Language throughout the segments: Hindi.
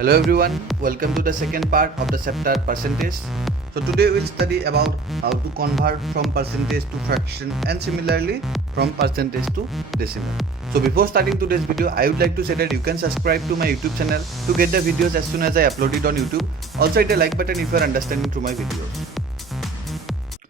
Hello everyone, welcome to the second part of the chapter percentage. So today we'll study about how to convert from percentage to fraction and similarly from percentage to decimal. So before starting today's video, I would like to say that you can subscribe to my YouTube channel to get the videos as soon as I upload it on YouTube. Also hit the like button if you are understanding through my videos.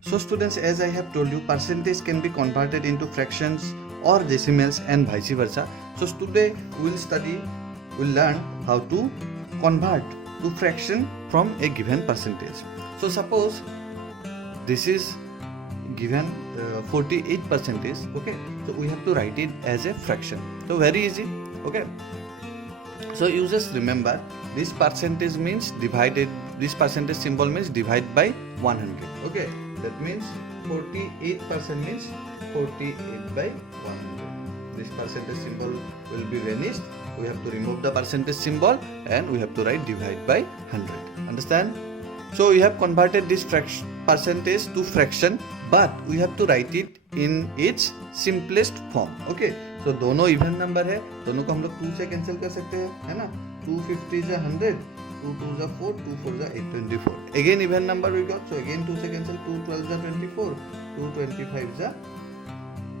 So students, as I have told you, percentage can be converted into fractions or decimals and vice versa. So today we'll learn how to convert to fraction from a given percentage. So suppose this is given 48%, okay, so we have to write it as a fraction. So very easy, okay. So you just remember this percentage means divided, this percentage symbol means divide by 100, okay. That means 48% means 48 by 100. This percentage symbol will be vanished. We have to remove the percentage symbol and we have to write divide by 100. Understand? So we have converted this percentage to fraction, but we have to write it in its simplest form. Okay. So दोनों इवन नंबर है, दोनों को हम लोग 2 से कैंसिल कर सकते हैं, है ना. 2 50 is 100, 2 2 is 4, 2 4 is 824. Again even number we got, so again 2 से cancel, 2 12 is 24, 2 25 is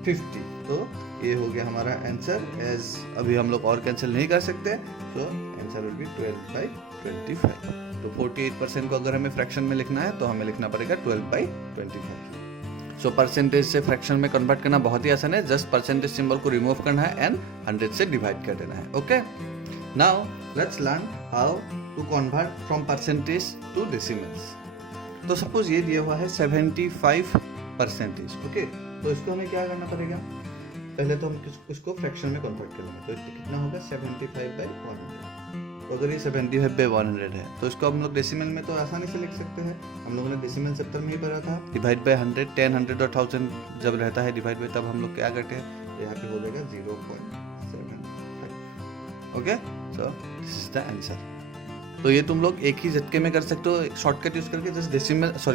50. तो ये हो गया हमारा आंसर. एज अभी हम लोग और कैंसिल नहीं कर सकते, so answer will be 12 by 25. तो 48% को अगर हमें फ्रैक्शन में लिखना है तो हमें लिखना पड़ेगा 12 by 25. सो परसेंटेज से फ्रैक्शन में कन्वर्ट करना बहुत ही आसान है. जस्ट परसेंटेज सिंबल को रिमूव करना है एंड 100 से डिवाइड कर देना है. Okay, now let's learn how to convert from percentage to decimals. तो सपोज ये दिया हुआ है 75%. ओके, तो इसको हमें क्या करना पड़ेगा, पहले तो हम इसको फ्रैक्शन में कन्वर्ट कर लेंगे. तो कितना होगा 75 by 100. तो अगर ये 75 by 100 है तो इसको हम लोग डेसिमल में तो आसानी से लिख सकते हैं. हम लोगों ने डेसिमल चैप्टर में ही पढ़ा था. डिवाइड बाय 100, 10, 100 और 1000 जब रहता है डिवाइड बाय, तब हम लोग क्या करते हैं, यहाँ पे हो जाएगा 0.75. Okay, so this is the answer. तो ये तुम लोग एक ही झटके में कर सकते हो, एक शॉर्टकट यूज करके. जस्ट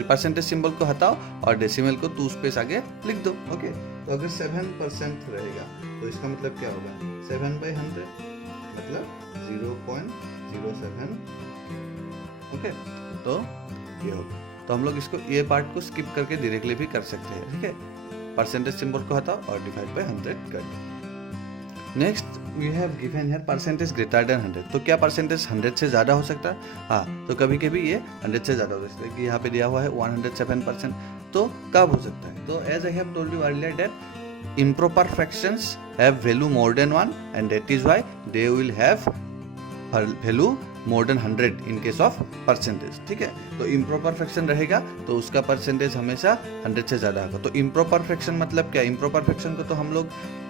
परसेंटेज सिंबल को हटाओ और डेसिमल को 2 स्पेस आगे लिख दो. ओके, तो अगर 7% रहेगा तो इसका मतलब क्या होगा, 7 by 100 मतलब 0.07. ओके, तो ये होगा. तो हम लोग इसको ये पार्ट को स्किप करके डायरेक्टली भी कर सकते हैं. ठीक है, परसेंटेज सिंबल को हटाओ और डिवाइड बाय 100 कर दो. Next we have given here percentage greater than 100. तो क्या परसेंटेज 100 से ज़्यादा हो सकता है? हाँ, तो कभी कभी ये 100 से ज़्यादा हो सकता है. कि यहाँ पे दिया हुआ है 107%. तो कब हो सकता है? तो as I have told you earlier that improper fractions have value more than 1 and that is why they will have value more than 100 in case of percentage. ठीक है, तो improper fraction रहेगा तो उसका परसेंटेज हमेशा 100 से ज़्यादा होगा. तो improper fraction मतलब क्या? improper fraction को तो हम लोग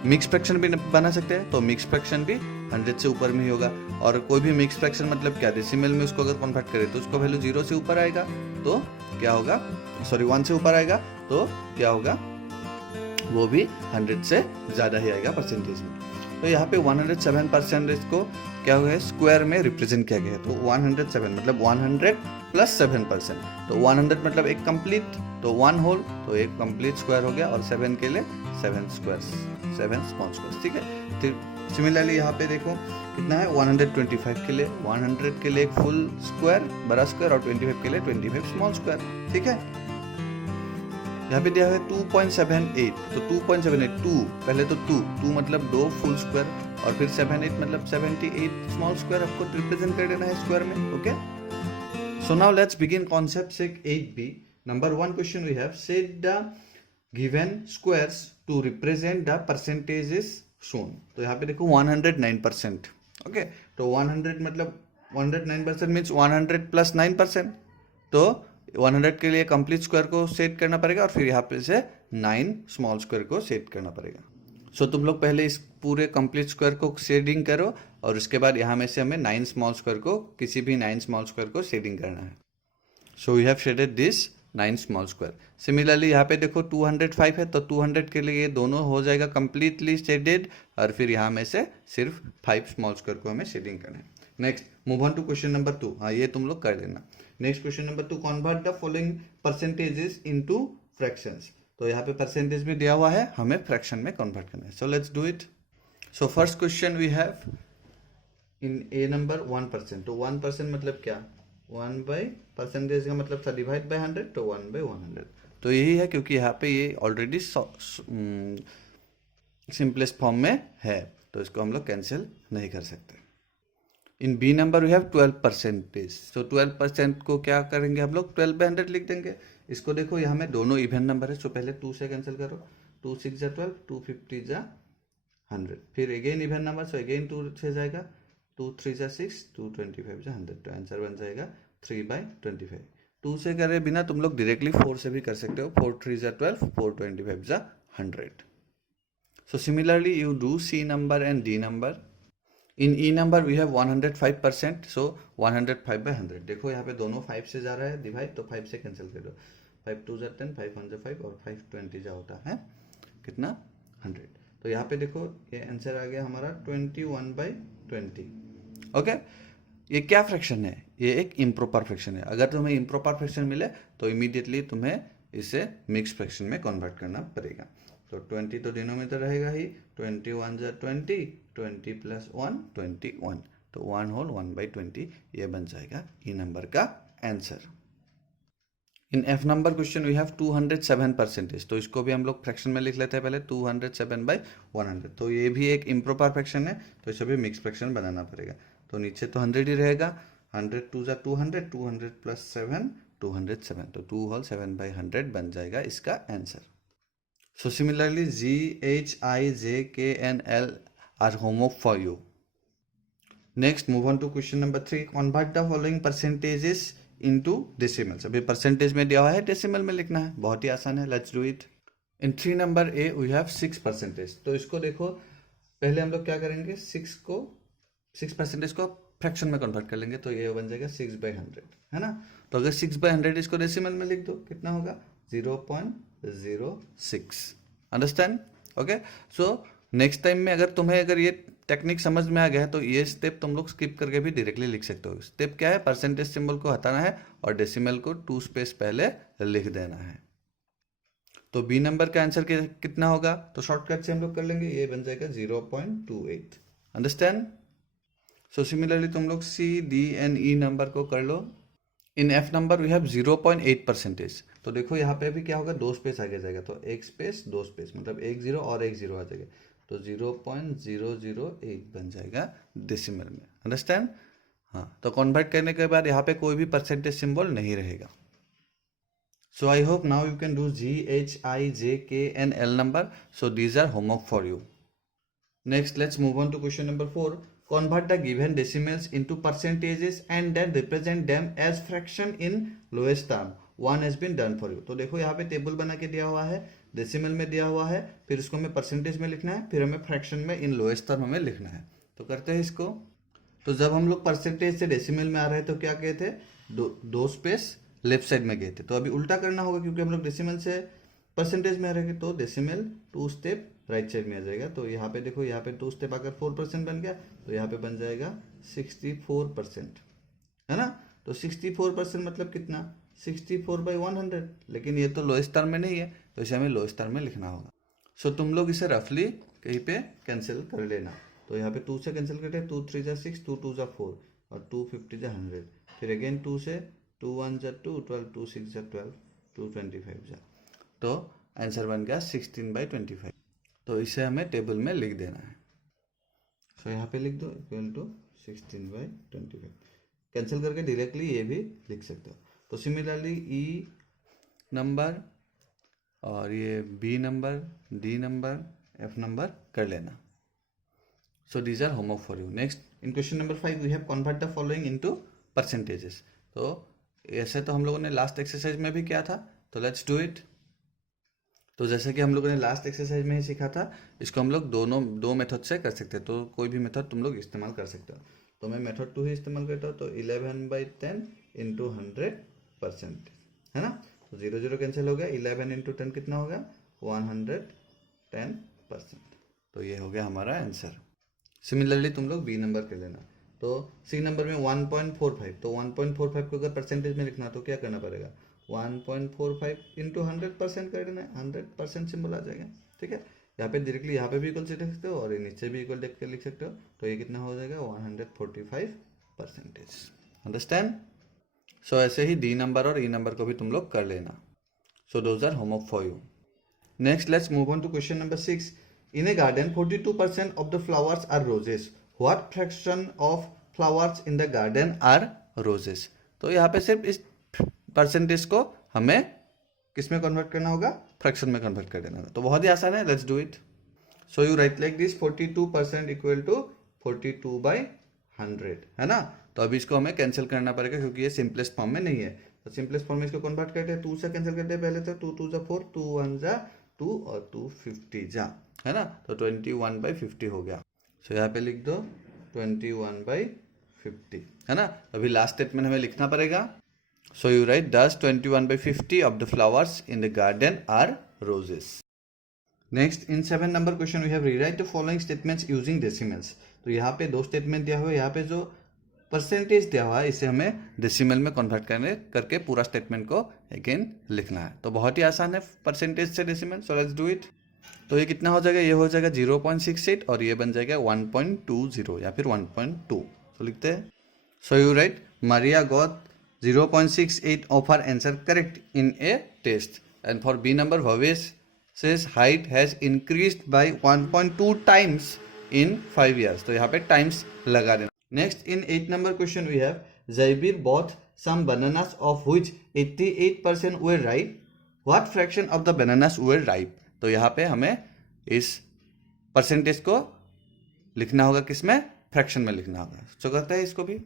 मिक्स फ्रैक्शन भी बना सकते हैं. तो मिक्स फ्रैक्शन भी 100 से ऊपर में ही होगा. और कोई भी मिक्स फ्रैक्शन मतलब क्या, डेसिमल में उसको अगर कन्वर्ट करें तो उसका वैल्यू 0 से ऊपर आएगा तो क्या होगा, 1 से ऊपर आएगा तो क्या होगा, वो भी 100 से ज़्यादा ही आएगा परसेंटेज में. तो यहाँ पे 107% को क्या हुआ है, स्क्वायर में रिप्रेजेंट किया गया है. तो 107 मतलब 100 प्लस 7%. तो 100 मतलब एक कंप्लीट, तो 1 होल, तो एक कंप्लीट स्क्वायर हो गया. और 7 के लिए 7 स्क्वायर्स, 7 स्मॉल स्क्वायर्स. ठीक है, तो सिमिलरली यहाँ पे देखो कितना है, 125 के लिए 100 के लिए एक फुल स्क्वायर, बड़ा स्क्वायर, और 25 के लिए 25 स्मॉल स्क्वायर. ठीक है, यहाँ पे दिया है 2.78. तो 2.78, 2 पहले तो 2 मतलब 2 फुल स्क्वायर, और फिर 78 मतलब 78 स्मॉल स्क्वायर आपको रिप्रेजेंट कर देना है स्क्वायर में. Okay, so now let's begin concept sec 8b. Number 1 question we have, set the given squares to represent the percentages shown. तो यहाँ पे देखो 109%. ओके, तो 100 मतलब 109% मीन्स 100 प्लस 9%. तो 100 के लिए कंप्लीट स्क्वायर को सेट करना पड़ेगा और फिर यहाँ पे से 9 स्मॉल स्क्वायर को सेट करना पड़ेगा. सो तुम लोग पहले इस पूरे कंप्लीट स्क्वायर को शेडिंग करो और उसके बाद यहाँ में से हमें 9 स्मॉल स्क्वायर को, किसी भी 9 स्मॉल स्क्वायर को शेडिंग करना है. So we have shaded this 9 small square. Similarly यहाँ पे देखो 205 है, तो 200 के लिए ये दोनों हो जाएगा कंप्लीटली शेडेड, और फिर यहाँ में से सिर्फ 5 स्मॉल स्क्वायर को हमें शेडिंग करना है. Next move on to question number 2. हाँ, ये तुम लोग कर देना. Next question number 2, convert the following percentages into fractions. तो यहाँ पे परसेंटेज भी दिया हुआ है, हमें फ्रैक्शन में कन्वर्ट करना है. So let's do it. So first question we have in A number 1%, तो 1% मतलब क्या, 1 बाई परसेंटेज का मतलब था डिवाइड बाई 100, तो 1 बाई 100। तो यही है, क्योंकि यहाँ पे ये ऑलरेडी सिंपलेस्ट फॉर्म में है, तो इसको हम लोग कैंसिल नहीं कर सकते। In B number we have 12%, तो 12% को क्या करेंगे हम लोग, 12 बाई 100 लिख देंगे। इसको देखो यहाँ में दोनों इवन नंबर है, सो पहले 2 से कैंसिल करो, 2 6 जा 12, 2 50 जा 100, फिर again even number, so again 2 से जाएगा, 2 3 जा 6, 2 25 जा 100, तो आंसर बन जाएगा 3 बाई 25। 2 से करे बिना तुम लोग डायरेक्टली 4 से भी कर सकते हो, 4 3 जा 12, 4 25 जा 100। So similarly you do C number and D number. In E number we have 105%, so 105 by 100। देखो यहाँ पे दोनों 5 से जा रहा है डिवाइड, तो 5 से कैंसिल कर दो, 5 2 जा 10, 5 1 जा 5 और 5 20 जा होता है कितना, 100। तो यहाँ पे देखो ये आंसर आ गया हमारा 21 बाई 20। ओके, ये क्या फ्रैक्शन है, ये एक इम्प्रॉपर फ्रैक्शन है। अगर तुम्हें इम्प्रॉपर फ्रैक्शन मिले तो इमीडिएटली तुम्हें इसे मिक्स फ्रैक्शन में कन्वर्ट करना पड़ेगा। तो 20 तो डिनोमिनेटर रहेगा ही, 21 जा 20, 20 प्लस 1 21, तो 1 होल 1 बाई 20, ये बन जाएगा ई नंबर का answer. In F number question we have 207%, तो इसको भी हम लोग फ्रैक्शन में लिख लेते हैं पहले, 207 बाई 100। तो ये भी एक इम्प्रॉपर फ्रैक्शन है, तो इसे भी मिक्स फ्रैक्शन बनाना पड़ेगा। तो नीचे तो 100 ही रहेगा, 100 2 जा 200, 200 प्लस 7 207, तो 2 होल 7 बाई 100 बन जाएगा इसका answer. So similarly G, H, I, J, K and L are homework for you. Next move on to question number 3. Convert the following percentages into decimals. अभी परसेंटेज में दिया हुआ है, डेसिमल में लिखना है, बहुत ही आसान है। Let's do it. In 3 number A we have 6%, तो इसको देखो पहले हम लोग क्या करेंगे, 6% को फ्रैक्शन में कन्वर्ट कर लेंगे, तो ये बन जाएगा 6 बाई 100, है ना। तो अगर 6 बाई 100 इसको डेसिमल में लिख दो, कितना होगा, 0.06। Understand, okay. So next time में अगर ये टेक्निक समझ में आ गया है तो ये स्टेप तुम लोग स्किप करके भी डायरेक्टली लिख सकते हो। स्टेप क्या है, परसेंटेज सिंबल को हटाना है और डेसिमल को 2 स्पेस पहले लिख देना है। तो बी नंबर का आंसर कितना होगा, तो शॉर्टकट से हम लोग कर लेंगे, ये बन जाएगा 0.28। अंडरस्टैंड। सो सिमिलरली तुम लोग C, D and E number को कर लो। In F number we have 0.8%, तो देखो यहाँ पे भी क्या होगा, 2 स्पेस आगे जाएगा, तो 1 स्पेस 2 स्पेस मतलब 1 0 और 1 0 आ जाएगा, तो 0.008 बन जाएगा डेसिमल में। अंडरस्टैंड, हाँ। तो कन्वर्ट करने के बाद यहाँ पे कोई भी परसेंटेज सिंबल नहीं रहेगा। So I hope now you can do G, H, I, J, K and L number. So these are homework for you. Next, let's move on to question number 4. Convert the given decimals into percentages and then represent them as fraction in lowest term. One has been done for you. तो देखो यहाँ पे टेबल बना के दिया हुआ है, डेसिमल में दिया हुआ है, फिर इसको हमें परसेंटेज में लिखना है, फिर हमें फ्रैक्शन में इन लोएस्ट टर्म हमें लिखना है। तो करते हैं इसको। तो जब हम लोग परसेंटेज से डेसिमल में आ रहे थे तो क्या कहे थे, दो स्पेस लेफ्ट साइड में गए थे। तो अभी उल्टा करना होगा, क्योंकि हम लोग डेसिमल से परसेंटेज में आ रहे थे, तो डेसिमल 2 स्टेप राइट साइड में आ जाएगा। तो यहाँ पे देखो, यहाँ पे 2 स्टेप अगर 4% बन गया तो यहाँ पे बन जाएगा 64%, है ना। तो 64% मतलब कितना, 64 बाई 100, लेकिन ये तो लोएस्ट टर्म में नहीं है, तो इसे हमें लोएस्ट टर्म में लिखना होगा। सो तुम लोग इसे रफली कहीं पे कैंसिल कर लेना। तो यहाँ पे 2 से कैंसिल करते हैं, 2 3 जा 6, 2 2 जा 4 और 2 50 जा 100, फिर अगेन 2 से 2 1 जा 2 12, 2 6 जा 12, 2 25 जा, तो आंसर बन गया 16 बाई 25। तो इसे हमें टेबल में लिख देना है। सो यहाँ पे लिख दो इक्वल टू 16 बाई 25। कैंसिल करके डायरेक्टली ये भी लिख सकते हो। तो सिमिलरली ई नंबर और ये B number, D number, F number कर लेना। So these are homework for you. Next in question number 5 we have convert the following into percentages. तो ऐसे तो हम लोगों ने लास्ट एक्सरसाइज में भी किया था, तो लेट्स डू इट। तो जैसे कि हम लोगों ने लास्ट एक्सरसाइज में ही सीखा था, इसको हम लोग दो मेथड से कर सकते हैं। तो कोई भी मेथड तुम लोग इस्तेमाल कर सकते हो। तो मैं मेथड 2 ही इस्तेमाल करता हूँ। तो 11 बाई 10 इंटू 100%, है ना। तो 0 0 कैंसिल हो गया, 11 इंटू 10 कितना होगा, 110%। तो ये हो गया हमारा आंसर। सिमिलरली तुम लोग बी नंबर कर लेना। तो सी नंबर में 1.45, तो 1.45 को अगर परसेंटेज में लिखना तो क्या करना पड़ेगा, 1.45 इंटू 100% कर देना है, 100% सिंबल आ जाएगा, ठीक है। यहाँ पे डायरेक्टली यहाँ पे भी इक्वल लिख सकते हो और ये नीचे भी इक्वल देख के लिख सकते हो, तो ये कितना हो जाएगा 145%। अंडरस्टैंड? सो ऐसे ही डी नंबर और ई नंबर को भी तुम लोग कर लेना। So those are homework for you. Next let's move on to question number 6। In a garden 42% of the flowers are roses, what fraction of flowers in the garden are roses. तो यहाँ पे सिर्फ इस परसेंटेज को हमें किस में कन्वर्ट करना होगा, फ्रैक्शन में कन्वर्ट कर देना होगा। तो बहुत ही आसान है, let's do it. So you write like this 42% equal to 42/100 है ना। तो अभी इसको हमें कैंसिल करना पड़ेगा क्योंकि ये सिंपलेस्ट फॉर्म में नहीं है। तो सिंपलेस्ट फॉर्म में इसको कन्वर्ट करते हैं, 2 से कैंसिल करते हैं पहले, तो 2 2 जा 4, 2 1 जा 2 और 2 50 जा, है ना। तो 21/50 हो गया। सो यहाँ पे लिख दो 21/50, है ना। अभी लास्ट स्टेटमेंट हमें लिखना पड़ेगा। सो you right thus 21/50 of the flowers in the garden are roses. Next in 7 number question we have rewrite the following statements using decimals. तो यहाँ पे 2 स्टेटमेंट दिया हुआ है, यहाँ पे जो परसेंटेज दिया हुआ है इसे हमें डेसिमल में कन्वर्ट करके पूरा स्टेटमेंट को अगेन लिखना है। तो बहुत ही आसान है परसेंटेज से decimal. So let's do it. तो ये कितना हो जाएगा, ये हो जाएगा 0.68 और ये बन जाएगा 1.20 या फिर 1.2। तो लिखते हैं। सो you right Maria got 0.68 of her answer correct in a test. And for B number, Bhavesh's height has increased by 1.2 times in 5 years. तो यहाँ पे times लगा देना। Next in 8 number question we have Zaibir bought some bananas of which 88% were ripe. What fraction of the bananas were ripe? तो यहाँ पे हमें इस परसेंटेज को लिखना होगा, किसमें, फ्रैक्शन में लिखना होगा। तो करते हैं इसको भी।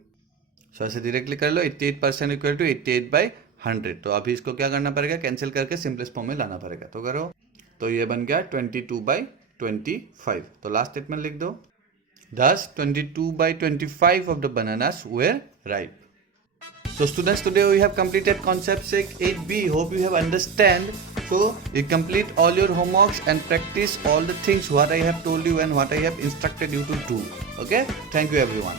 सो ऐसे डायरेक्टली कर लो 88% इक्वल टू 88/100। तो अभी इसको क्या करना पड़ेगा, कैंसिल करके सिंपलेस्ट फॉर्म में लाना पड़ेगा। तो करो, तो ये बन गया 22/25। तो लास्ट स्टेटमेंट लिख दो thus 22/25 of the bananas were ripe. So students, today we have completed concept 8B. Hope you have understand. So you complete all your homeworks and practice all the things what I have told you and what I have instructed you to do. Okay, thank you everyone.